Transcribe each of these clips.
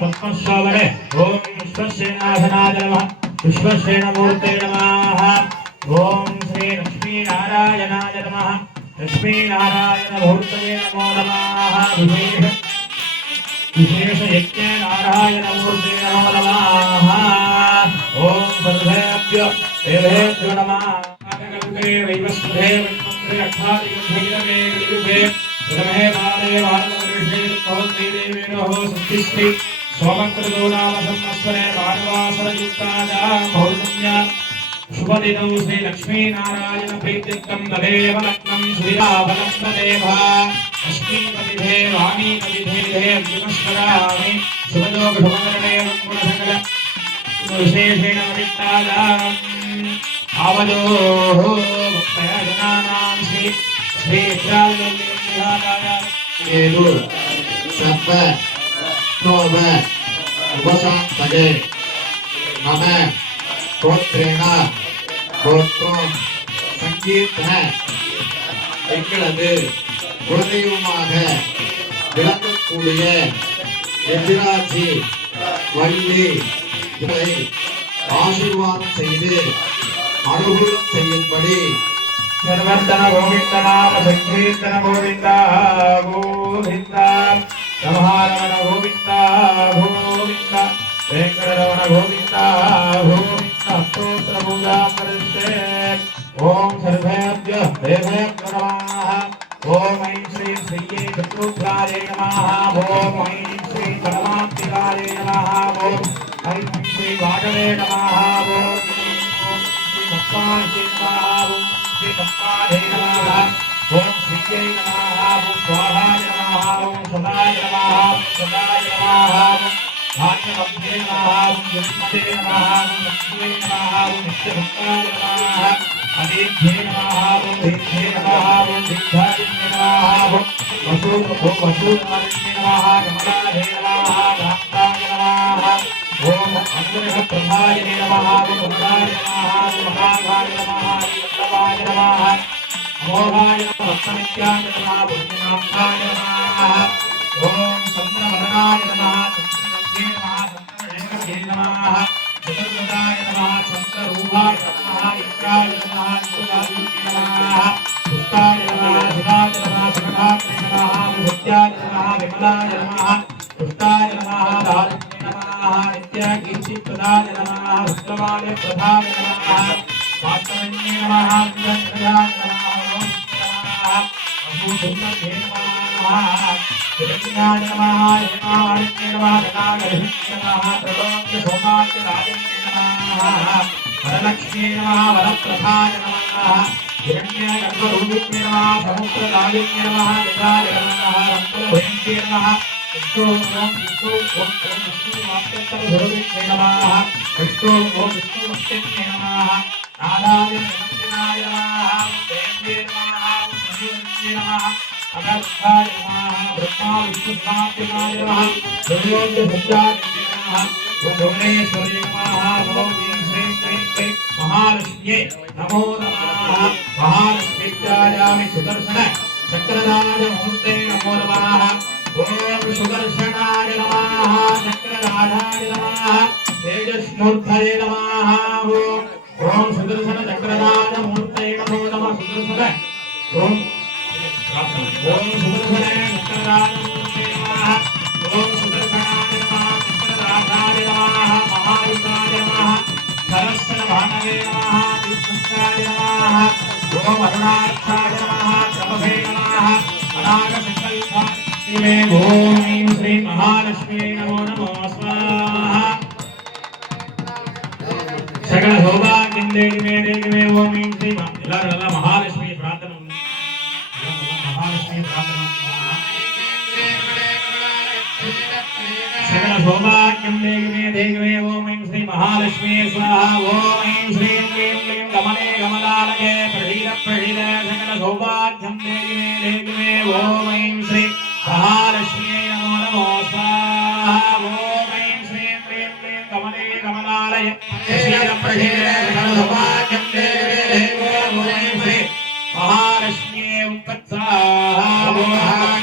पद्मश्रवणे ओम विश्वसेनाधनाय नमः विश्वसेनमूर्ते नमः ओम श्री लक्ष्मी नारायणाय नमः लक्ष्मी नारायण मूर्तये नमो नमः विशेष यज्ञ नारायण मूर्ते नमो नमः ओम सर्वेभ्यो देवेभ्यो नमः कल्पे वैवस्वते वैमन्त्रे अक्षादिगंधैरवे विदुभे रमे मादे वादवर्षे भवन्ति देवेनो सत्तिस्ति सोमकृतो नाम संवत्सरे भानुवासर युक्ताया पौर्णम्या शुभदिनौ श्री लक्ष्मी नारायण प्रीत्यर्थं तदेव लग्नं श्रीरावणं तदेवा अष्टीपतिधे वामीपतिधे विमस्मरामि शुभयोग शुभकरणे गुणसकल विशेषेण वित्तादाम् आवयोः भक्तजनानां श्री ஏழு சப்ப நோவ உபசாந்தகே நம கோத்ரேண கோத்ரம் சங்கீர்த்தன எங்களது குலதெய்வமாக விளங்கக்கூடிய எதிராட்சி வள்ளி இதை ஆசீர்வாதம் செய்து அனுகூலம் செய்யும்படி सर्वंतन गोविंद नाम संकीर्तन गोविंद गोविंद संहारमण गोविंद गोविंद वेंकटरमण गोविंद गोविंद स्तोत्र पूजा करते ओम सर्वेभ्यो देवेभ्यो नमः ओम ऐं श्री श्रीये चतुर्भुजाय नमः ओम ऐं श्री परमात्मिकाय नमः ओम ऐं श्री वागवे नमः ओम श्री भक्ताय नमः भक्ताय नमः ओम श्रीये नमः ओम स्वाहाय नमः ओम सदाय नमः सदाय नमः भाग्यवते नमः ओम जन्मदे नमः ओम लक्ष्मी नमः ओम नित्यभक्ताय नमः अदीभ्ये नमः ओम दीभ्ये नमः ओम दीर्घाय नमः ओम वसूनाय नमः कमलाय नमः भक्ताय नमः ओम अग्रह प्रभाय नमः ओम उदाय नमः ओम महागाय नमः वल्लभाय नमः अमोघाय नमः भक्तनित्याय नमः पुण्यनाथाय नमः ओम चंद्रवदनाय नमः चंद्रमध्ये नमः चंद्रशेखरे नमः चतुर्भुजाय नमः चंद्ररूपाय नमः इंद्राय नमः इंद्रदाय नमः पुष्टाय नमः सुधाय नमः सुखदाय नमः सत्याय नमः विमलाय नमः पुष्टाय नमः दारिद्र्य नमः नित्यकीर्तिप्रदाय नमः उत्तमाय प्रधाय नमः वास्तवन्ये नमः विजयाय नमः ओम नमः अभूतुल्लभे नमः हिरण्याय नमः हेमामालिन्ये नमः गणागणेशाय नमः प्रलोक्य सोमाय राजन्ये नमः वरलक्ष्मी नमः वरप्रभाय नमः हिरण्यगर्भरूपिणे नमः समुद्रदायिन्ये नमः गजाय नमः रङ्गभयन्ये नमः विष्णु ओम विष्णु ओम विष्णु मातृत्वरूपिणे नमः विष्णु ओम विष्णु भक्तिने नमः नारायण नमः देव्ये नमः सदाय नमः अगस्त्याय नमः ब्रह्मा विष्णु महादेवाय नमः दुर्योग्य सत्याय नमः ओम भुवनेश्वरी नमः ओम श्रीं क्लीं क्लीं महालक्ष्म्ये नमो नमः महालक्ष्मीत्यायामि सुदर्शन चक्रराज मूर्ते नमो नमः ओम सुदर्शनाय नमः चक्रराजाय नमः तेजस्मूर्तये नमः ओम सुदर्शन चक्रराज मूर्तये नमो नमः सुदर्शन ओम सुदर्शन चक्रराज मूर्तये नमः ओम सुदर्शनाय नमः चक्रराजाय नमः महायुताय नमः सरस्वती भानवे नमः दीपस्ताय नमः ओम अरुणाक्षाय नमः प्रभवे नमः अनागसंकल्पाय ओम ऐं श्री महालक्ष्मी नमो नमः स्वाहा सकल सौभाग्यं देहि मे ओम ऐं श्री महालक्ष्मी प्रार्थना महालक्ष्मी प्रार्थना सकल सौभाग्यं देहि मे ओम ऐं श्री महालक्ष्मी स्वाहा ओम ऐं श्रीं क्लीं क्लीं कमले कमलालये प्रसीद प्रसीद सकल सौभाग्यं देहि मे ओम ऐं श्री महालक्ष्मी नमो नमः स्वाहा ओम ऐं श्रीं क्लीं क्लीं कमले कमलालये प्रसीद प्रसीद सकल सौभाग्यं देहि मे ओम ऐं श्री महालक्ष्मी उत्कत्साहा ओम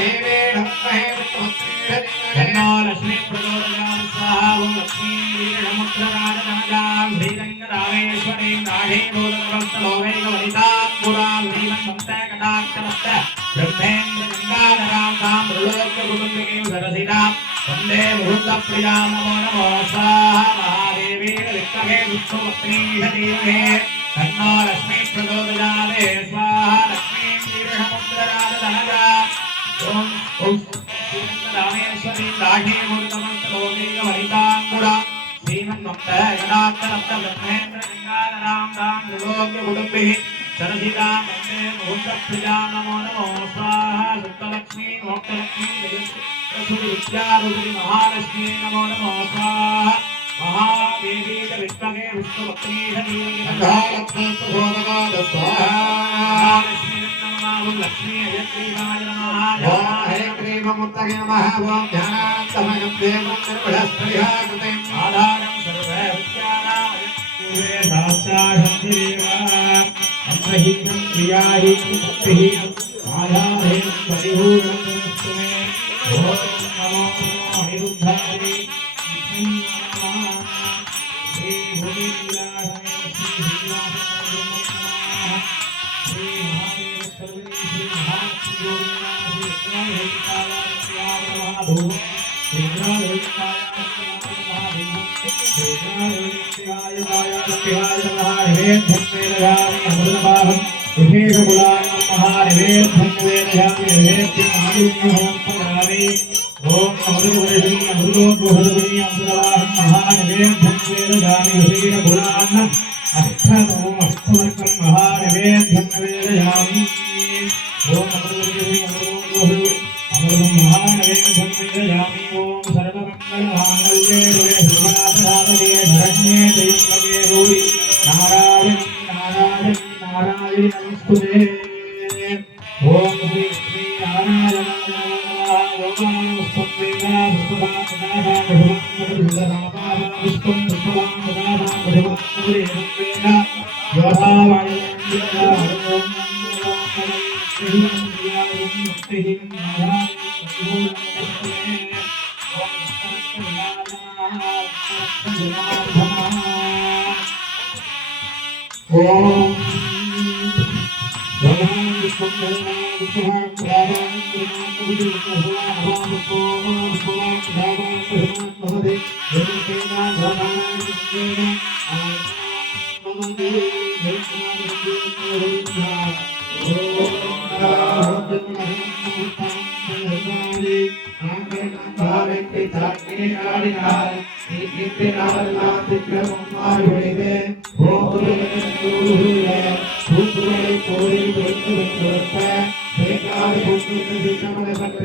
देवे नमः धन्ना लक्ष्मी प्रचोदयात् ओम लक्ष्मी वीरमुद्रराजनजां श्रीरङ्गरामेश्वरीं राधेभूतवस्तलोभैकवनितात्पुरां श्रीमन्मन्त्रकटाक्षमस्त ब्रह्मेन्द्र गङ्गाधरां तां त्रिलोक्यकुटुम्बिकीं सरसितां वन्दे मुहुर्दप्रियां नमो नमो स्वाहा महादेवी विद्महे विष्णुपत्नीधीमहे तन्नो लक्ष्मी प्रचोदयाते स्वाहा लक्ष्मीं वीरमुद्रराजनजां ओम ओम रामेश्वरी राधेभूतवस्तलोभैकवनितात्पुरां श्रीमन्मन्त्रकटाक्षमस्त ब्रह्मेन्द्र गङ्गाधरां तां त्रिलोक्यकुटुम्बिकीं सरसितां वन्दे मुहुर्दप्रियां नमो नमो स्वाहा सुक्तलक्ष्मी मोक्षलक्ष्मी जगत्सुरी विद्यारूपिणी महालक्ष्मी नमो नमो स्वाहा महादेवी विद्महे विष्णुपत्नीधीमहि लक्ष्मी प्रचोदयात् स्वाहा महालक्ष्मी नमः लक्ष्मी अयग्रीवाय नमः ओम हयग्रीवमूर्तये नमः ओम ध्यानान्तमयं देवं निर्मलस्पृहाकृतिं आधारं सर्वविद्यानां पूर्वे साक्षात् अन्तहीनं क्रियाहीनं भक्तिहीनं आधारेण परिपूर्णं नमस्ते ओम नमो अनिरुद्धाय श्री भूमिलाय श्री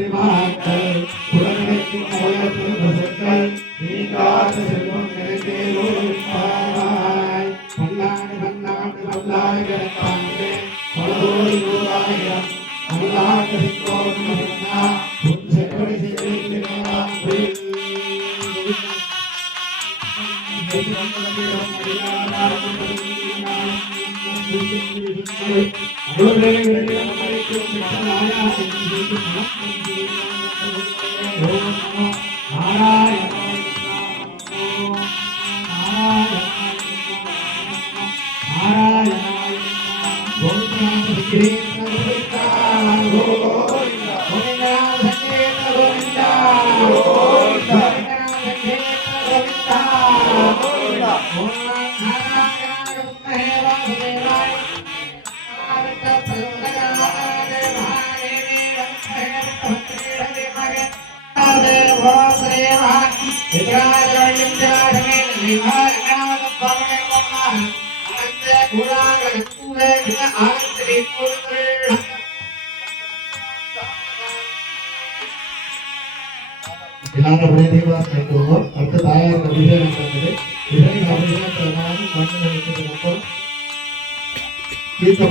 महादेव सर्वरी श्री महालक्ष्मी தீர்த்த